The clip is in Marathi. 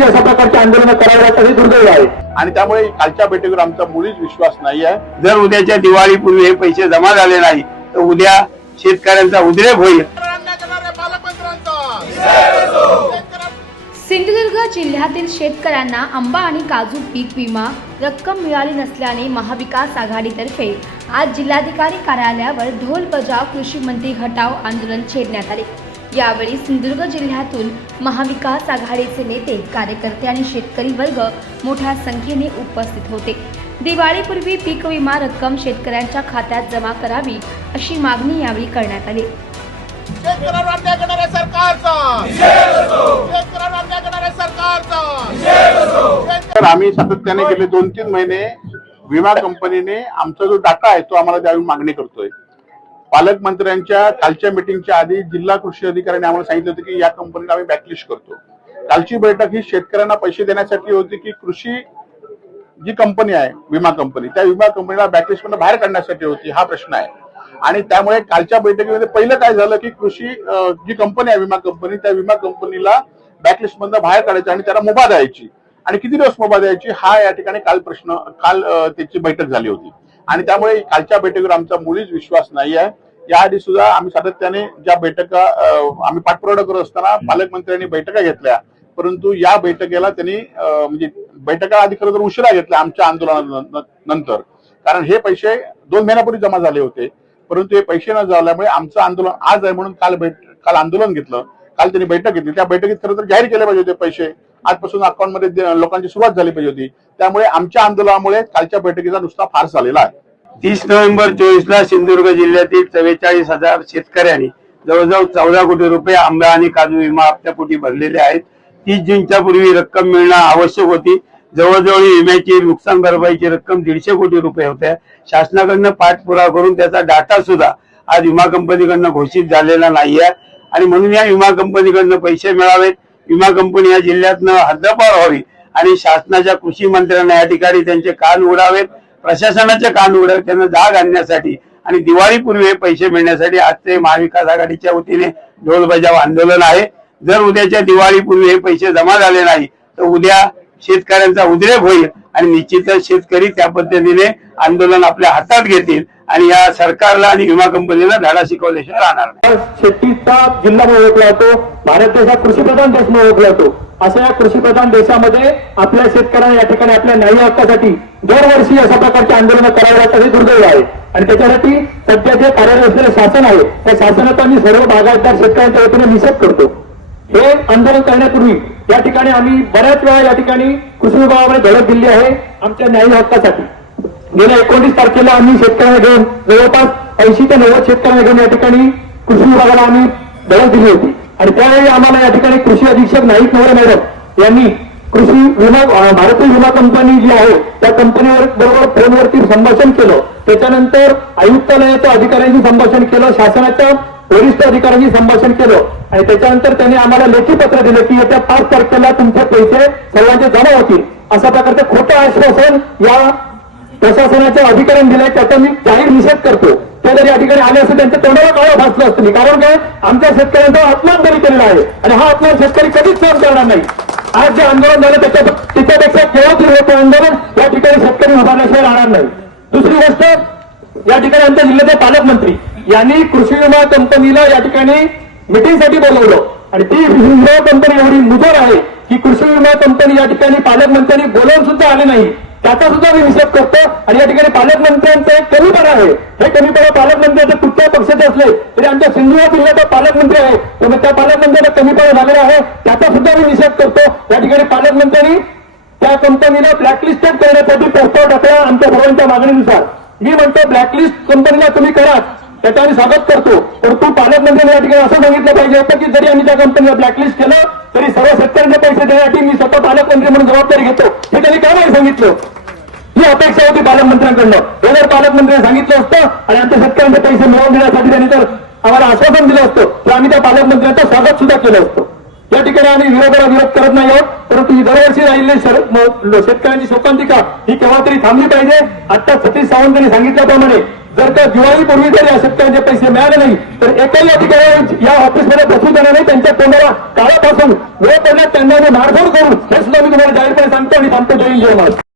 दरवर्षी अशा प्रकारचे आंदोलन करावं लागतं हे दुर्दैव आहे. आणि त्यामुळे कालच्या बैठकीवर आमचा मुळीच विश्वास नाही आहे जर उद्याच्या दिवाळीपूर्वी हे पैसे जमा झाले नाही तर उद्या शेतकऱ्यांचा उद्रेक होईल. सिंधुदुर्ग जिल्ह्यातील शेतकऱ्यांना आंबा आणि काजू पीक विमा रक्कम मिळाली नसल्याने महाविकास आघाडीतर्फे आज जिल्हाधिकारी कार्यालयावर ढोल बजाव कृषी मंत्री हटाव आंदोलन छेडण्यात आले. यावेळी सिंधुदुर्ग जिल्ह्यातून महाविकास आघाडीचे नेते कार्यकर्ते आणि शेतकरी वर्ग मोठ्या संख्येने उपस्थित होते. दिवाळीपूर्वी पीक विमा रक्कम शेतकऱ्यांच्या खात्यात जमा करावी अशी मागणी यावेळी करण्यात आली. तर आम्ही सातत्याने गेले दोन तीन महिने विमा कंपनीने आमचा जो डाटा आहे तो आम्हाला द्यावी मागणी करतोय. पालकमंत्र्यांच्या कालच्या मिटिंगच्या आधी जिल्हा कृषी अधिकाऱ्यांनी आम्हाला सांगितलं होतं की या कंपनीला आम्ही बॅकलिस्ट करतो. कालची बैठक ही शेतकऱ्यांना पैसे देण्यासाठी होती की कृषी जी कंपनी आहे विमा कंपनी त्या विमा कंपनीला बॅकलिस्ट मधून बाहेर काढण्यासाठी होती हा प्रश्न आहे. आणि त्यामुळे कालच्या बैठकीमध्ये पहिलं काय झालं की कृषी जी कंपनी आहे विमा कंपनी त्या विमा कंपनीला बॅकलिस्ट मधनं बाहेर काढायचं आणि त्याला मुभा द्यायची. आणि किती दिवस मुभा द्यायची हा या ठिकाणी काल प्रश्न काल त्याची बैठक झाली होती. आणि त्यामुळे कालच्या बैठकीवर आमचा मुळीच विश्वास नाही आहे. याआधी सुद्धा आम्ही सातत्याने ज्या बैठका आम्ही पाठपुरावा करत असताना पालकमंत्र्यांनी बैठका घेतल्या. परंतु या बैठकीला त्यांनी म्हणजे बैठका आधी खरं तर उशिरा घेतल्या आमच्या आंदोलनानंतर. कारण हे पैसे दोन महिन्यापूर्वी जमा झाले होते. परंतु हे पैसे न झाल्यामुळे आमचं आंदोलन आज आहे म्हणून काल बैठ काल आंदोलन घेतलं. काल त्यांनी बैठक घेतली. त्या बैठकीत खरं तर जाहीर केले पाहिजे होते पैसे. आजपासून अकाउंटमध्ये लोकांची सुरुवात झाली पाहिजे होती. त्यामुळे आमच्या आंदोलनामुळे कालच्या बैठकीचा नुसता फार झालेला आहे. तीस नोव्हेंबर चोवीस ला सिंधुदुर्ग जिल्ह्यातील चव्वेचाळीस हजार शेतकऱ्यांनी जवळजवळ चौदा कोटी रुपये आंबा आणि काजू विमा हप्त्यापोटी भरलेले आहेत. तीस जूनच्या पूर्वी रक्कम मिळणं आवश्यक होती. जवळजवळ विम्याची नुकसान भरपाईची रक्कम दीडशे कोटी रुपये होत्या. शासनाकडनं पाठपुरावा करून त्याचा डाटा सुद्धा आज विमा कंपनीकडनं घोषित झालेला नाहीये. आणि म्हणून या विमा कंपनीकडनं पैसे मिळावेत. विमा कंपनी या जिल्ह्यातनं हद्दपार व्हावी आणि शासनाच्या कृषी मंत्र्यांना या ठिकाणी त्यांचे कान उघडावेत. प्रशासनाचे कान उघडावेत त्यांना जाग आणण्यासाठी आणि दिवाळीपूर्वी हे पैसे मिळण्यासाठी आजचे महाविकास आघाडीच्या वतीने ढोल बजाव आंदोलन आहे. जर उद्याच्या दिवाळीपूर्वी हे पैसे जमा झाले नाही तर उद्या शेतकऱ्यांचा उद्रेक होईल आणि निश्चितच शेतकरी त्या पद्धतीने आंदोलन आपल्या हातात घेतील. आणि या सरकारला आणि विमा कंपनीला धडा शिकवल्याशिवाय राहणार नाही. शेतीचा जिल्हा म्हणून ओळखला जातो भारत देश हा कृषीप्रधान देश म्हणून ओळखला जातो. अशा या कृषीप्रधान देशामध्ये आपल्या शेतकऱ्यांना या ठिकाणी आपल्या न्याय हक्कासाठी दरवर्षी अशा प्रकारचे आंदोलन करावं लागतात हे दुर्दैव आहे. आणि त्याच्यासाठी सध्या जे कार्यरत असलेलं शासन आहे त्या शासनाचा मी सर्व बागायतदार शेतकऱ्यांच्या वतीने निषेध करतो. हे आंदोलन करण्यापूर्वी या ठिकाणी आम्ही बऱ्याच वेळा या ठिकाणी कृषी विभागामध्ये धडक दिली आहे आमच्या न्याय हक्कासाठी. गेल्या एकोणतीस तारखेला आम्ही शेतकऱ्यांना घेऊन जवळपास ऐंशी ते नव्वद शेतकऱ्यांना घेऊन या ठिकाणी कृषी विभागाला आम्ही धडक दिली होती. आणि त्यावेळी आम्हाला या ठिकाणी कृषी अधीक्षक नाईक नवरे मॅडम यांनी कृषी विमा भारतीय विमा कंपनी जी आहे त्या कंपनीवर बरोबर फोनवरती संभाषण केलं. त्याच्यानंतर आयुक्तालयाच्या अधिकाऱ्यांशी संभाषण केलं शासनाच्या वरिष्ठ अधिकाऱ्यांशी संभाषण केलं. आणि त्याच्यानंतर त्यांनी आम्हाला लेखी पत्र दिलं की येत्या पाच तारखेला तुमचे पैसे सर्वांचे जमा होतील. अशा प्रकारचं खोटं आश्वासन या प्रशासनाच्या अधिकारण दिलाय त्याचा मी जाहीर निषेध करतो. ते जर या ठिकाणी आले असेल त्यांच्या तोंडाला काळं भासलं असतं. मी कारण काय? आमच्या शेतकऱ्यांचा अपमान तरी केलेला आहे. आणि हा अपमान शेतकरी कधीच सहन करणार नाही. आज जे आंदोलन झालं त्याच्या त्याच्यापेक्षा केवळ होतं आंदोलन या ठिकाणी शेतकरी उभारल्याशिवाय राहणार नाही. दुसरी गोष्ट या ठिकाणी आमच्या जिल्ह्याचे पालकमंत्री यांनी कृषी विमा कंपनीला या ठिकाणी मिटिंगसाठी बोलवलं. आणि ती विमा कंपनी एवढी मुजोर आहे की कृषी विमा कंपनी या ठिकाणी पालकमंत्र्यांनी बोलवून सुद्धा आले नाही. त्याचा सुद्धा मी निषेध करतो. आणि या ठिकाणी पालकमंत्र्यांचा एक कमीपणा आहे. हे कमीपणा पालकमंत्र्यांचे कुठल्या पक्षाचे असले तरी आमच्या सिंधुदुर्ग जिल्ह्याचा पालकमंत्री आहे. त्यामुळे त्या पालकमंत्र्यांचा कमीपणा झालेला आहे. त्याचा सुद्धा मी निषेध करतो. या ठिकाणी पालकमंत्र्यांनी त्या कंपनीला ब्लॅकलिस्टेड करण्यासाठी प्रस्ताव टाकला आमच्या सर्वांच्या मागणीनुसार. मी म्हणतो ब्लॅकलिस्ट कंपनीला तुम्ही करा. त्याचं आम्ही स्वागत करतो. परंतु पालकमंत्र्यांनी या ठिकाणी असं सांगितलं पाहिजे होतं की जरी आम्ही त्या कंपनीला ब्लॅकलिस्ट केलं तरी सर्व शेतकऱ्यांचे पैसे देण्यासाठी मी स्वतः पालकमंत्री म्हणून जबाबदारी घेतो. हे त्यांनी का नाही सांगितलं ही अपेक्षा होती पालकमंत्र्यांकडनं हे जर पालकमंत्र्यांनी सांगितलं असतं आणि आमच्या शेतकऱ्यांचे पैसे मिळवून देण्यासाठी त्यांनी जर आम्हाला आश्वासन दिलं असतं तर आम्ही त्या पालकमंत्र्यांचं स्वागत सुद्धा केलं असतं. या ठिकाणी आम्ही विरोधाला विरोध करत नाही आहोत परंतु ही दरवर्षी राहिलेली शेतकऱ्यांची शोकांतिका ही केव्हा तरी थांबली पाहिजे आता सतीश सावंत यांनी सांगितल्याप्रमाणे जर का दिवाळीपूर्वी जर या शेतकऱ्यांचे पैसे मिळाले नाही तर एकही ठिकाणी या ऑफिसमध्ये बसू देणार नाही त्यांच्या तोंडाला काळापासून वेळ पडल्यात त्यांना आम्ही मारझोड करून हे सुद्धा मी तुम्हाला जाहीरपणे सांगतो आणि हिंद जय जय महाराज